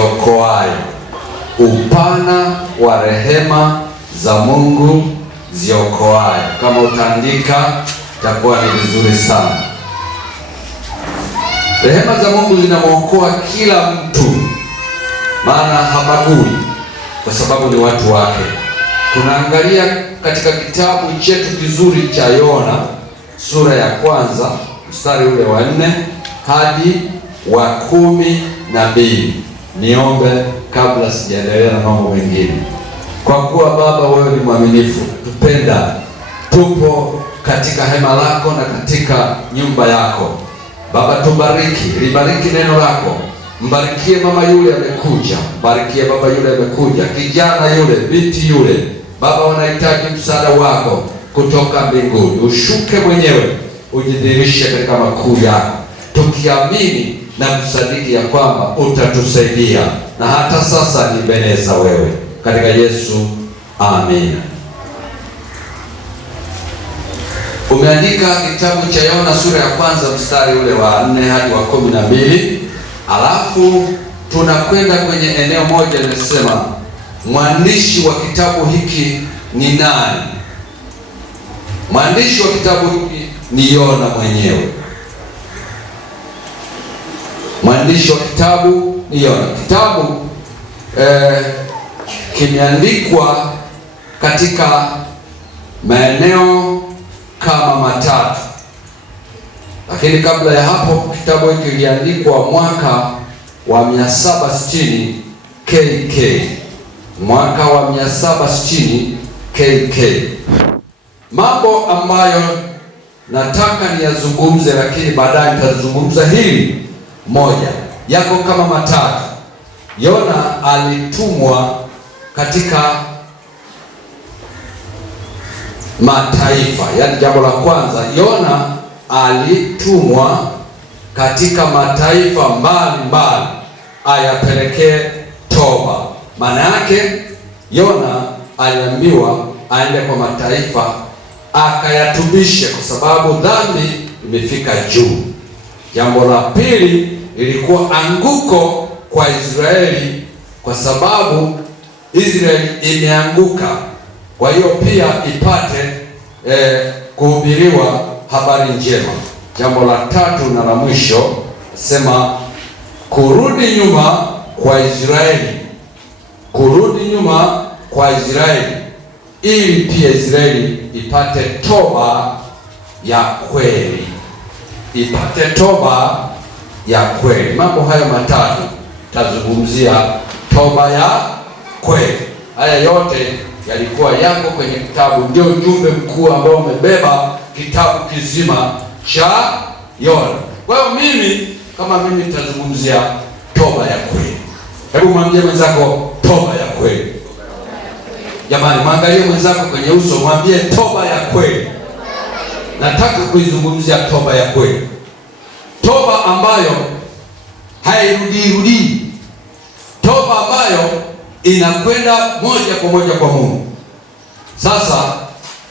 ziokoayo. Upana wa rehema za Mungu ziokoayo. Kama utaandika itakuwa ni vizuri sana. Rehema za Mungu zinamwokoa kila mtu, maana habagui, kwa sababu ni watu wake. Tunaangalia katika kitabu chetu kizuri cha Yona sura ya 1 mstari ule wa 4 hadi wa 12. Niombe kabla sijaendelea na mambo mengine. Kwa kuwa Baba, wewe ni mwaminifu, tupenda, tupo katika hema lako na katika nyumba yako. Baba, tubariki, libariki neno lako. Mbarikie mama yule amekuja, mbarikie baba yule amekuja, kijana yule, binti yule. Baba, wanahitaji msaada wako kutoka mbinguni. Ushuke mwenyewe, ujidhihirishe katika makuu yako, tukiamini na kusadiki ya kwamba utatusaidia, na hata sasa ni beneza wewe, katika Yesu, amina. Umeandika kitabu cha Yona sura ya 1 mstari ule wa 4 hadi wa 12. Alafu tunakwenda kwenye eneo moja linasema, mwandishi wa kitabu hiki ni nani? Mwandishi wa kitabu hiki ni Yona mwenyewe. Mwandishi wa kitabu ni Yona. Kitabu kimeandikwa katika maeneo kama matatu, lakini kabla ya hapo kitabu hiki kiliandikwa mwaka wa 760 KK. Mwaka wa 760 KK. Mambo ambayo nataka niyazungumze, lakini baadaye nitazungumza hili moja, yako kama matatu. Yona alitumwa katika mataifa. Yaani, jambo la kwanza, Yona alitumwa katika mataifa mbalimbali ayapelekee toba. Maana yake Yona aliambiwa aende kwa mataifa akayatubishe, kwa sababu dhambi imefika juu. Jambo la pili ilikuwa anguko kwa Israeli, kwa sababu Israeli imeanguka. Kwa hiyo pia ipate kuhubiriwa habari njema. Jambo la tatu na la mwisho sema kurudi nyuma kwa Israeli, kurudi nyuma kwa Israeli, ili pia Israeli ipate toba ya kweli, ipate toba ya kweli. Mambo hayo matatu tazungumzia toba ya kweli. Haya yote yalikuwa yako kwenye kitabu, ndio ujumbe mkuu ambao umebeba kitabu kizima cha Yona. Kwa hiyo mimi nitazungumzia toba ya kweli. Hebu mwambie mwenzako toba ya kweli. Jamani, mwangalie mwenzako kwenye uso, mwambie toba ya kweli. Nataka kuizungumzia toba ya kweli, toba ambayo hairudi, toba ambayo inakwenda moja kwa moja kwa Mungu. Sasa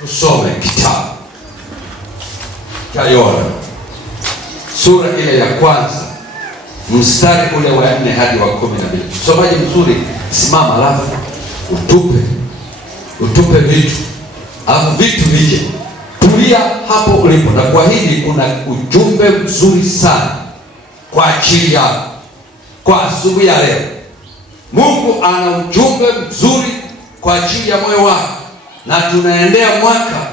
tusome kitabu cha Yona sura ile ya 1 mstari ule wa 4 hadi wa 12. Msomaji mzuri, simama, alafu utupe vitu, alafu vitu vije. Tulia hapo ulipo, na kwa hili kuna ujumbe mzuri sana kwa ajili yako kwa asubuhi ya leo. Mungu ana ujumbe mzuri kwa ajili ya moyo wako, na tunaendea mwaka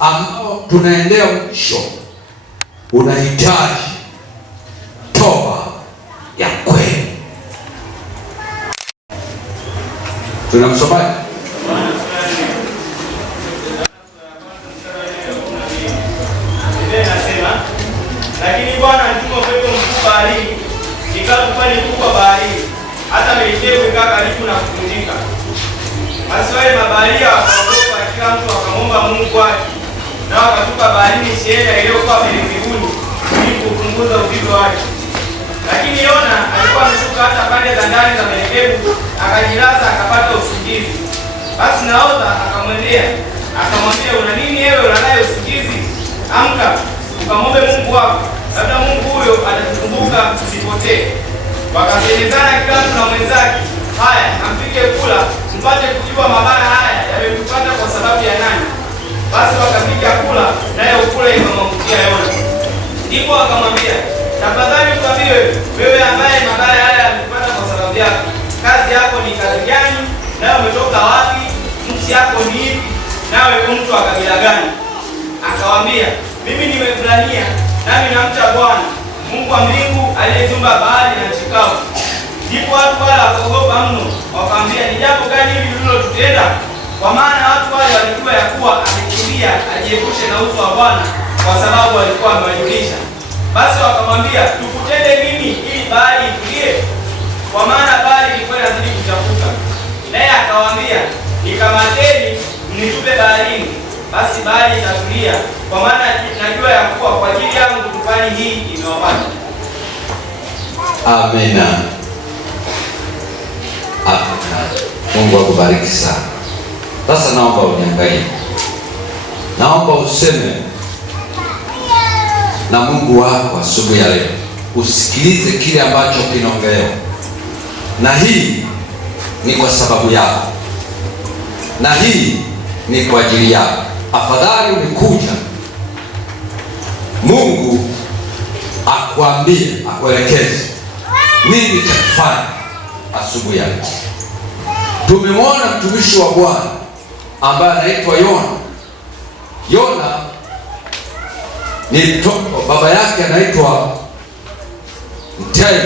ambao tunaendea mwisho. Unahitaji toba ya kweli. Tunamsomaji lakini Bwana alituma upepo mkuu baharini, ikawa tufani kubwa baharini, hata merikebu ikawa karibu na kuvunjika. Basi wale mabaharia wakaogopa, kila mtu akamwomba Mungu wake, nao wakatupa baharini shehena iliyokuwa merikebuni ili kupunguza uzito wake. Lakini Yona alikuwa ameshuka hata pande za ndani za merikebu, akajilaza akapata usingizi. Basi nahodha akamwendea akamwambia, una nini ewe ulalaye usingizi? Amka, ukamwombe Mungu wako, labda Mungu huyo atatukumbuka tusipotee. Wakasemezana kila mtu na mwenzake mpate kujua mabaya haya yametupata kwa sababu ya nani. Basi wakapiga kula, naye ukula ikamwangukia Yona. Ndipo akamwambia, tafadhali utuambie wewe ambaye mabaya haya yametupata kwa sababu yako, kazi yako ni kazi gani? Nawe umetoka wapi? Nchi yako ni ipi? Nawe mtu wa kabila gani? Akawaambia, mimi ni Mwebrania, nami namcha Bwana Mungu wa mbingu aliyeziumba bahari na nchi kavu. Ndipo watu wale wakaogopa mno, wakamwambia, ni jambo gani hili lililotutenda? Kwa maana watu wale walijua ya kuwa amekimbia ajiepushe na uso wa Bwana, kwa sababu walikuwa wamewajulisha. Basi wakamwambia, tukutende nini ili bahari itulie? Kwa maana bahari ilikuwa inazidi kuchafuka. Naye akawaambia, nikamateni mnitupe baharini, basi bahari itatulia, kwa maana najua ya kuwa kwa ajili yangu tufani hii imewapata. Amina. Amina. Mungu akubariki sana. Sasa naomba uniangalie, naomba useme na Mungu wako asubuhi ya leo, usikilize kile ambacho kinaongelewa, na hii ni kwa sababu yako, na hii ni kwa ajili yako. Afadhali ulikuja Mungu akwambie, akuelekeze nini cha kufanya asubuhi ya leo. Tumemwona mtumishi wa Bwana ambaye anaitwa Yona. Yona ni mtoto, baba yake anaitwa Mtei,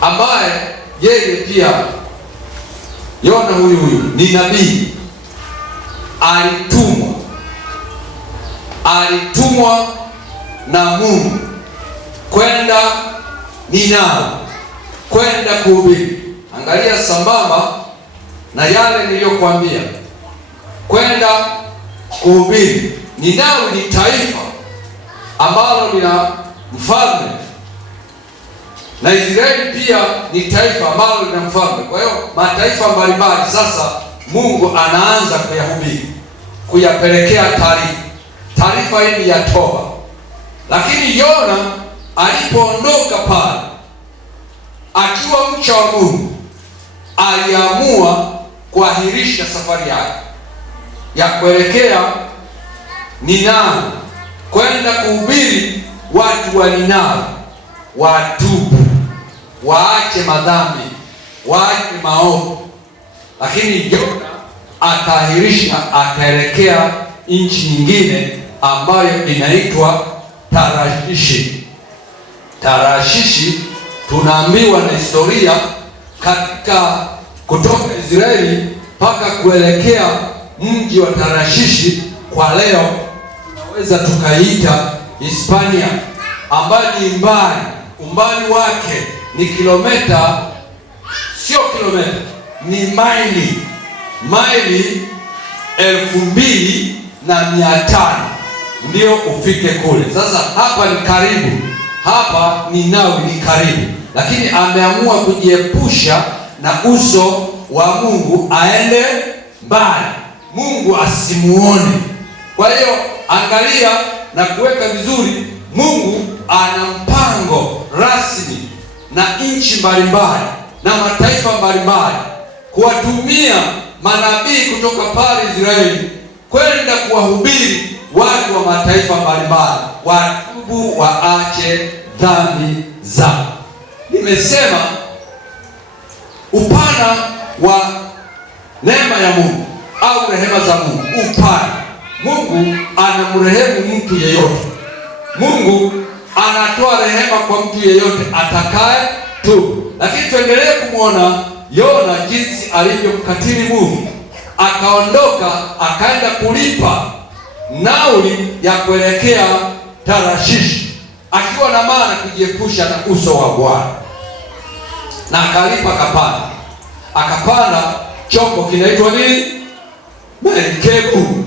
ambaye yeye pia Yona huyu ni nabii, alitumwa na Mungu kwenda Ninawi, kwenda kuhubiri. Angalia sambamba na yale niliyokuambia, kwenda kuhubiri. Ninawi ni taifa ambalo lina mfalme, na Israeli pia ni taifa ambalo lina mfalme. Kwa hiyo mataifa mbalimbali sasa Mungu anaanza kuyahubiri, kuyapelekea taarifa hii ya toba. Lakini Yona alipoondoka pale akiwa mcha wa Mungu, aliamua kuahirisha safari yake ya kuelekea Ninawi, kwenda kuhubiri watu wa Ninawi watubu, waache madhambi, waache maovu. Lakini Yona akaahirisha, akaelekea nchi nyingine ambayo inaitwa Tarashishi. Tarashishi tunaambiwa na historia katika kutoka Israeli mpaka kuelekea mji wa Tarashishi, kwa leo tunaweza tukaita Hispania, ambayo ni mbali, umbali wake ni kilomita, sio kilomita, ni maili 2,500 ndio ufike kule. Sasa hapa ni karibu, hapa Ninawi ni karibu, lakini ameamua kujiepusha na uso wa Mungu, aende mbali, Mungu asimuone. Kwa hiyo angalia na kuweka vizuri, Mungu ana mpango rasmi na nchi mbalimbali na mataifa mbalimbali, kuwatumia manabii kutoka pale Israeli kwenda kuwahubiri watu wa mataifa mbalimbali watubu, waache dhambi zao. Nimesema upana wa neema ya Mungu au rehema za Mungu, upana. Mungu anamrehemu mtu yeyote. Mungu anatoa rehema kwa mtu yeyote atakaye tu. Lakini tuendelee kumwona Yona jinsi alivyomkatili Mungu, akaondoka akaenda kulipa nauli ya kuelekea Tarashishi, akiwa na maana kujiepusha na uso wa Bwana, na akalipa, akapanda chombo kinaitwa nini? Merikebu.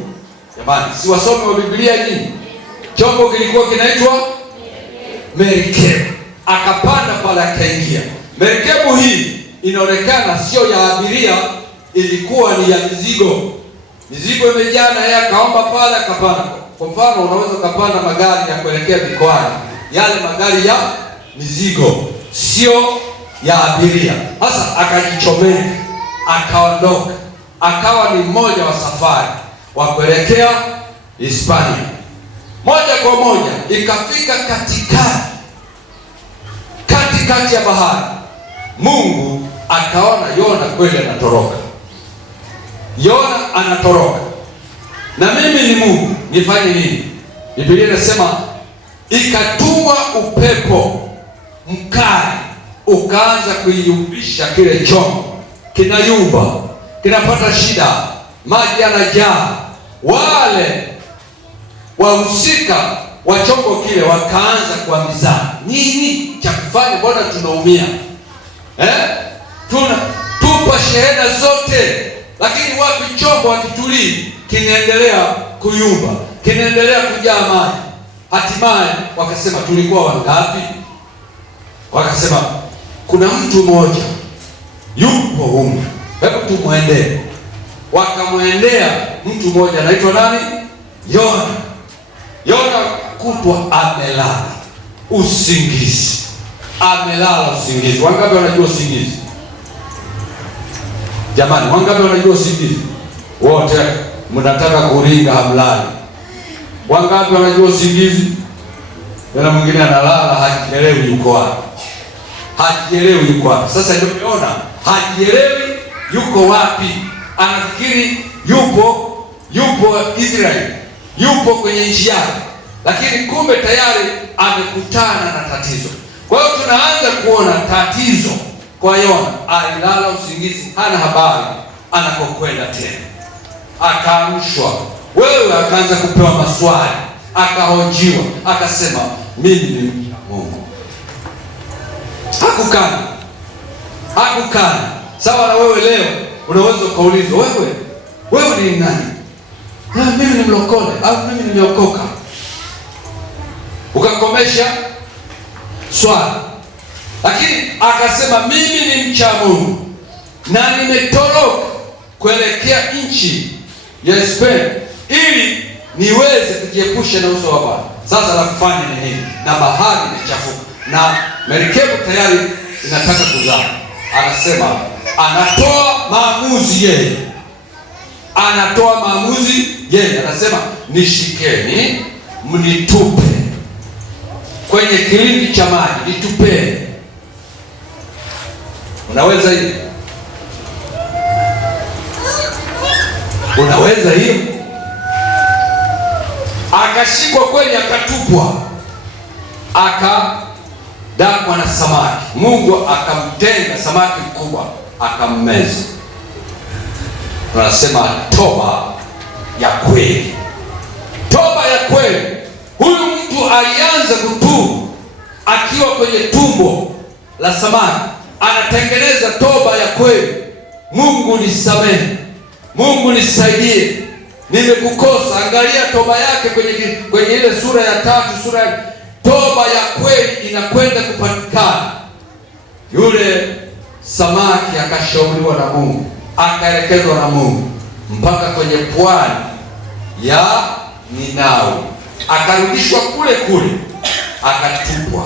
Jamani, si wasomi wa Biblia nyinyi? Chombo kilikuwa kinaitwa merikebu. Akapanda pale, akaingia. Merikebu hii inaonekana sio ya abiria, ilikuwa ni ya mizigo. Mizigo imejaa, na yeye akaomba pale, akapanda. Kwa mfano, unaweza ukapanda magari ya kuelekea mikoani, yale magari ya mizigo, sio ya abiria. Sasa akajichomeka, akaondoka, akawa ni mmoja wa safari wa kuelekea Hispania. Moja kwa moja ikafika katikati ya bahari. Mungu akaona Yona kweli anatoroka. Yona anatoroka, na mimi ni Mungu, nifanye nini? Biblia inasema ikatumwa upepo mkali ukaanza kuiyumbisha kile chombo, kinayumba, kinapata shida, maji yanajaa. Wale wahusika wa chombo kile wakaanza kuambizana, nini cha kufanya? Mbona tunaumia? Tupa shehena zote, lakini wapi chombo hakitulii, kinaendelea kuyumba, kinaendelea kujaa maji. Hatimaye wakasema, tulikuwa wangapi? Wakasema, kuna mtu mmoja yupo humu, hebu tumwendee. Wakamwendea mtu mmoja anaitwa nani? Yona. Yona kutwa amelala usingizi, amelala usingizi. Wangapi wanajua usingizi? Jamani, wangapi wanajua usingizi? Wote mnataka kuringa, hamlali. Wangapi wanajua usingizi? Na mwingine analala hajielewi yuko wapi, hajielewi yuko wapi. Sasa ndio umeona, hajielewi yuko wapi, anafikiri yupo Israeli, yupo kwenye nchi yake, lakini kumbe tayari amekutana na tatizo. Kwa hiyo tunaanza kuona tatizo kwa Yona. Alilala usingizi, hana habari anakokwenda tena. Akaamshwa, wewe, akaanza kupewa maswali, akahojiwa, akasema mimi ni Mungu. Hakukana. Sawa na wewe leo unaweza ukaulizwa, wewe ni nani? Mimi ni mlokole, au mimi nimeokoka. Ukakomesha swali. Lakini akasema mimi ni mcha Mungu na nimetoroka kuelekea nchi ya Hispania ili niweze kujiepusha na uso wa Bwana. Sasa la kufanya ni nini? Na bahari imechafuka na merikebu tayari inataka kuzama. Anasema anatoa maamuzi yeye. Anasema nishikeni, mnitupe kwenye kilindi cha maji, nitupeni. Unaweza hiyo? Unaweza hiyo? Akashikwa kweli, akatupwa, akadakwa na samaki. Mungu akamtenga samaki mkubwa, akammeza. Tunasema toba ya kweli. Toba ya kweli. Huyu mtu alianza kutubu akiwa kwenye tumbo la samaki, anatengeneza toba ya kweli. Mungu nisamehe, Mungu nisaidie, nimekukosa. Angalia toba yake kwenye ile sura ya 3, toba ya kweli inakwenda kupatikana. Yule samaki akashauriwa na Mungu, akaelekezwa na Mungu mpaka kwenye pwani ya Ninawi, akarudishwa kule, akatupwa,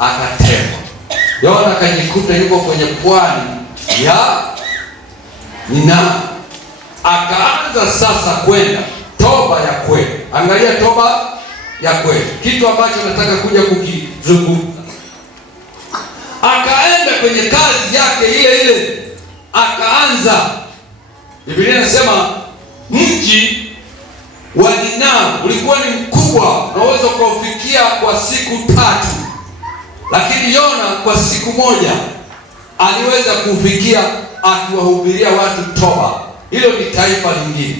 akatemwa. Yona akajikuta yuko kwenye pwani ya Ninawi. Akaanza sasa kwenda toba ya kweli. Angalia toba ya kweli, kitu ambacho nataka kuja kukizungumza. Akaenda kwenye kazi yake ile, akaanza. Biblia inasema mji wa Ninawi ulikuwa ni mkubwa, unaweza kufikia kwa siku 3, lakini Yona kwa siku moja aliweza kufikia, akiwahubiria watu toba. Hilo ni taifa lingine.